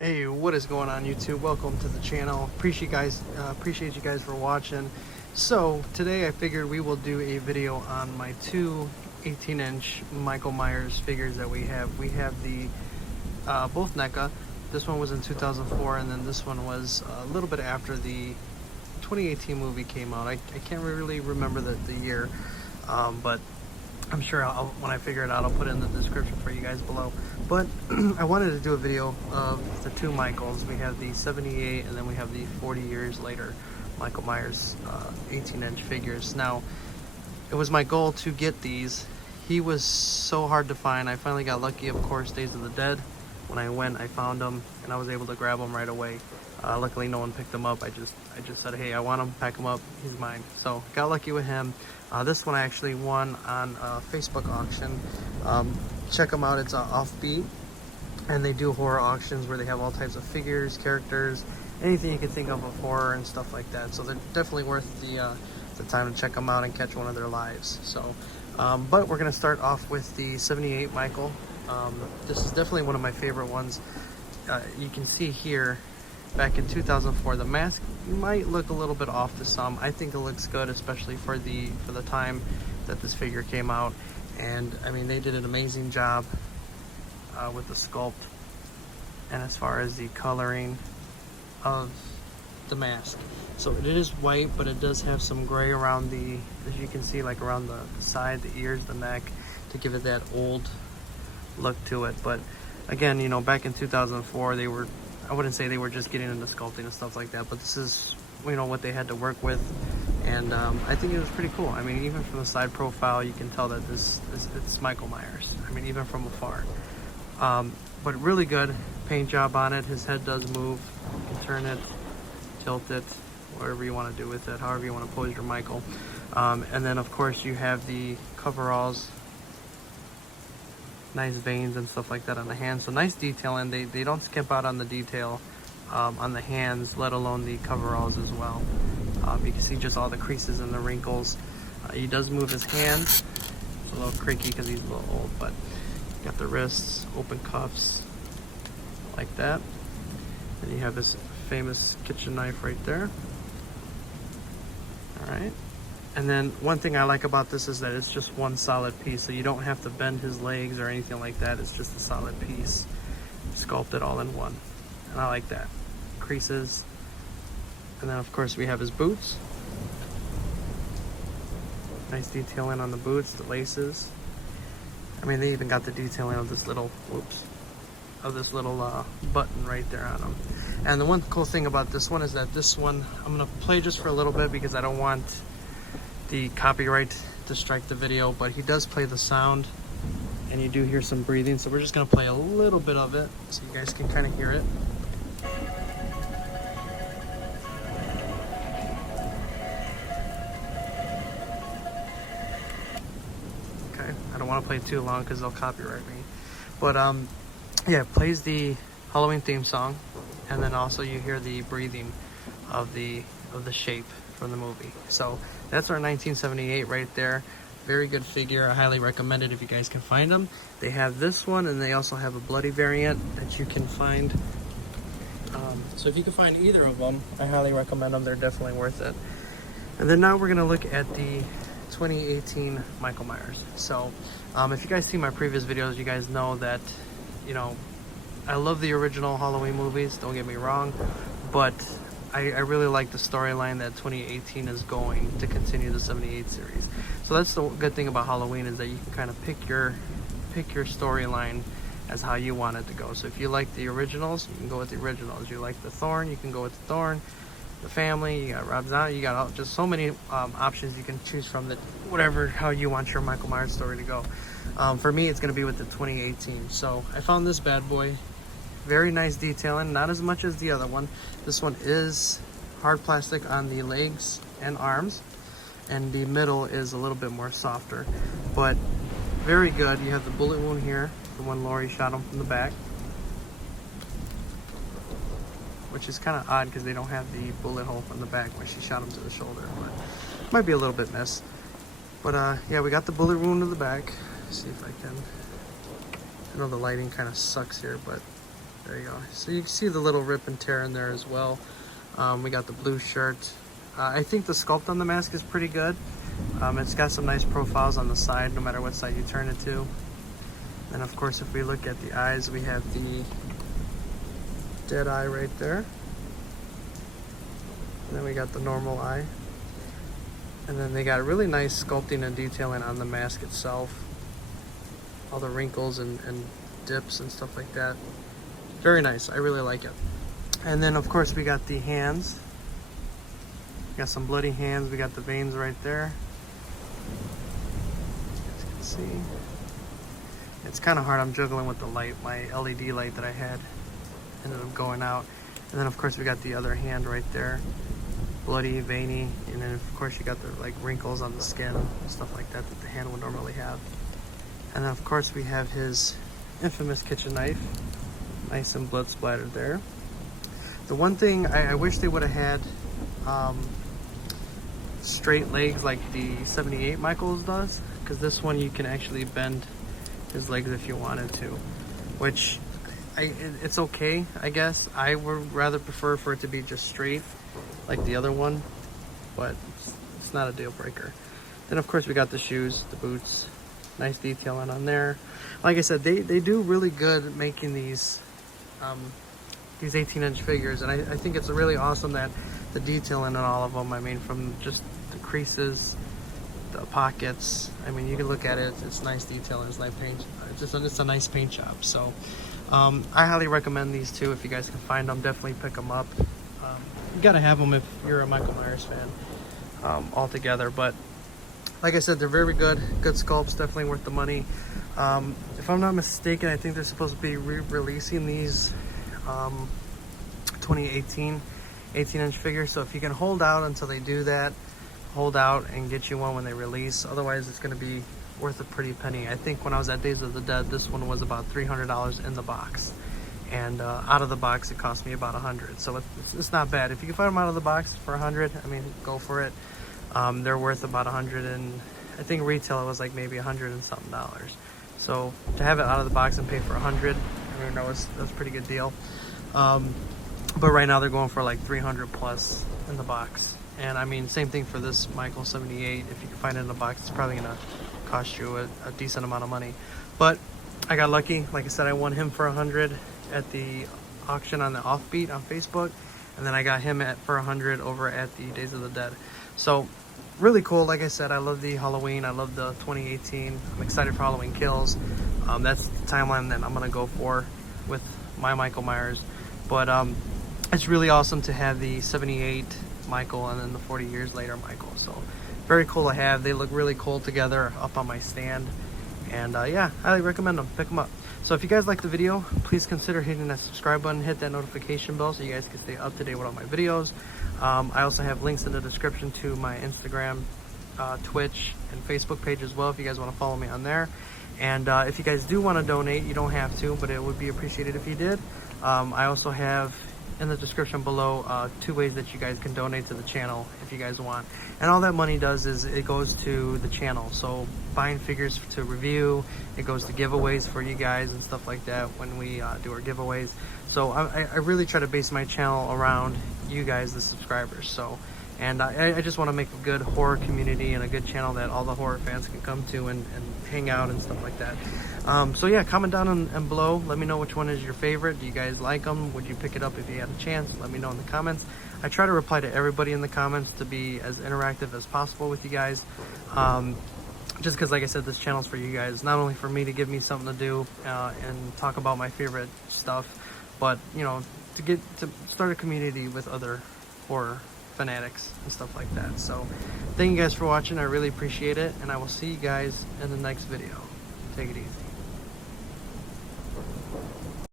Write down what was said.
Hey, what is going on YouTube? Welcome to the channel. Appreciate you guys for watching. So today I figured we will do a video on my two 18-inch Michael Myers figures that we have. We have the both NECA. This one was in 2004, and then this one was a little bit after the 2018 movie came out. I can't really remember the year, but I'm sure when I figure it out, I'll put it in the description for you guys below. But I wanted to do a video of the two Michaels. We have the 78 and then we have the 40 years later Michael Myers 18-inch figures. Now, it was my goal to get these. He was so hard to find. I finally got lucky, of course, Days of the Dead. When I went, I found him and I was able to grab him right away. Luckily, no one picked him up. I just said, hey, I want him, pack him up, he's mine. So got lucky with him. This one I actually won on a Facebook auction. Check them out, it's Offbeat, and they do horror auctions where they have all types of figures, characters, anything you can think of horror and stuff like that. So they're definitely worth the time to check them out and catch one of their lives. So, but we're gonna start off with the 78 Michael. This is definitely one of my favorite ones. You can see here, back in 2004, the mask might look a little bit off to some. I think it looks good, especially for the time that this figure came out. And I mean, they did an amazing job with the sculpt and as far as the coloring of the mask. So it is white, but it does have some gray around the, as you can see, like around the side, the ears, the neck, to give it that old look to it. But again, you know, back in 2004, they were, I wouldn't say they were just getting into sculpting and stuff like that, but this is, you know, what they had to work with. And I think it was pretty cool. I mean, even from the side profile, you can tell that it's Michael Myers. I mean, even from afar. But really good paint job on it. His head does move. You can turn it, tilt it, whatever you want to do with it, however you want to pose your Michael. And then, of course, you have the coveralls. Nice veins and stuff like that on the hands. So nice detailing. They don't skimp out on the detail on the hands, let alone the coveralls as well. You can see just all the creases and the wrinkles. He does move his hands. It's a little creaky because he's a little old, but got the wrists, open cuffs, like that. And you have this famous kitchen knife right there. All right. And then one thing I like about this is that it's just one solid piece, so you don't have to bend his legs or anything like that. It's just a solid piece, sculpted all in one. And I like that. Creases. And then of course we have his boots. Nice detailing on the boots, the laces. I mean, they even got the detailing of this little, button right there on him. And the one cool thing about this one is that this one, I'm gonna play just for a little bit because I don't want the copyright to strike the video, but he does play the sound and you do hear some breathing. So we're just gonna play a little bit of it so you guys can kind of hear it. I don't want to play too long because they'll copyright me, but yeah, it plays the Halloween theme song, and then also you hear the breathing of the shape from the movie. So that's our 1978 right there. Very good figure. I highly recommend it if you guys can find them. They have this one, and they also have a bloody variant that you can find. So if you can find either of them, I highly recommend them. They're definitely worth it. And then now we're gonna look at the 2018 Michael Myers. So if you guys see my previous videos, you guys know that, you know, I love the original Halloween movies, don't get me wrong, but I really like the storyline that 2018 is going to continue the 78 series. So that's the good thing about Halloween, is that you can kind of pick your storyline as how you want it to go. So if you like the originals, you can go with the originals. You like the Thorn, you can go with the Thorn. The family, you got Rob Zombie, you got just so many options you can choose from, that whatever, how you want your Michael Myers story to go. For me, it's going to be with the 2018. So I found this bad boy. Very nice detailing, not as much as the other one. This one is hard plastic on the legs and arms, and the middle is a little bit more softer, but very good. You have the bullet wound here, the one Laurie shot him from the back, which is kind of odd because they don't have the bullet hole from the back when she shot him to the shoulder, but might be a little bit missed. But yeah, we got the bullet wound in the back, see if I can. I know the lighting kind of sucks here, but there you go. So you can see the little rip and tear in there as well. We got the blue shirt. I think the sculpt on the mask is pretty good. It's got some nice profiles on the side, no matter what side you turn it to. And of course, if we look at the eyes, we have the dead eye right there. And then we got the normal eye. And then they got really nice sculpting and detailing on the mask itself. All the wrinkles and dips and stuff like that. Very nice. I really like it. And then of course we got the hands. We got some bloody hands. We got the veins right there. As you can see. It's kind of hard. I'm juggling with the light. My LED light that I had ended up going out. And then of course we got the other hand right there. Bloody, veiny, and then of course you got the like wrinkles on the skin and stuff like that that the hand would normally have. And then of course we have his infamous kitchen knife, nice and blood splattered there. The one thing I wish they would have had straight legs like the 78 Michaels does, because this one you can actually bend his legs if you wanted to, which it's okay, I guess. I would rather prefer for it to be just straight like the other one, but it's not a deal breaker. Then of course we got the shoes, the boots, nice detailing on there. Like I said, they do really good making these 18-inch figures, and I think it's really awesome that the detailing on all of them, I mean, from just the creases, the pockets, I mean, you can look at it, it's nice detailing, it's nice paint, it's a nice paint job. So I highly recommend these two. If you guys can find them, definitely pick them up. You gotta have them if you're a Michael Myers fan altogether. But like I said, they're very good sculpts, definitely worth the money. If I'm not mistaken, I think they're supposed to be re-releasing these 2018 18-inch figures. So if you can hold out until they do that, hold out and get you one when they release. Otherwise it's going to be worth a pretty penny. I think when I was at Days of the Dead, this one was about $300 in the box. And out of the box it cost me about $100, so it's not bad. If you can find them out of the box for $100, I mean, go for it. They're worth about $100, and I think retail it was like maybe $100 and something dollars. So to have it out of the box and pay for $100, I mean, that was a pretty good deal. But right now they're going for like $300 plus in the box. And I mean, same thing for this Michael 78. If you can find it in the box, it's probably gonna cost you a decent amount of money. But I got lucky. Like I said, I won him for $100 at the auction on the Offbeat on Facebook, and then I got him for $100 over at the Days of the Dead. So really cool. Like I said, I love the Halloween, I love the 2018. I'm excited for Halloween Kills. That's the timeline that I'm gonna go for with my Michael Myers. But it's really awesome to have the 78 Michael and then the 40 years later Michael. So very cool to have. They look really cool together up on my stand. And yeah, highly recommend them. Pick them up. So if you guys like the video, please consider hitting that subscribe button, hit that notification bell so you guys can stay up to date with all my videos. I also have links in the description to my Instagram, Twitch, and Facebook page as well if you guys want to follow me on there. And if you guys do want to donate, you don't have to, but it would be appreciated if you did. I also have in the description below 2 ways that you guys can donate to the channel if you guys want. And all that money does is it goes to the channel. So buying figures to review, it goes to giveaways for you guys and stuff like that when we do our giveaways. So I really try to base my channel around you guys, the subscribers. So, and I just want to make a good horror community and a good channel that all the horror fans can come to and hang out and stuff like that. So yeah, comment down and below. Let me know which one is your favorite. Do you guys like them? Would you pick it up if you had a chance? Let me know in the comments. I try to reply to everybody in the comments to be as interactive as possible with you guys. Just because, like I said, this channel's for you guys. Not only for me to give me something to do and talk about my favorite stuff, but you know, to start a community with other horror fanatics and stuff like that. So thank you guys for watching. I really appreciate it, and I will see you guys in the next video. Take it easy.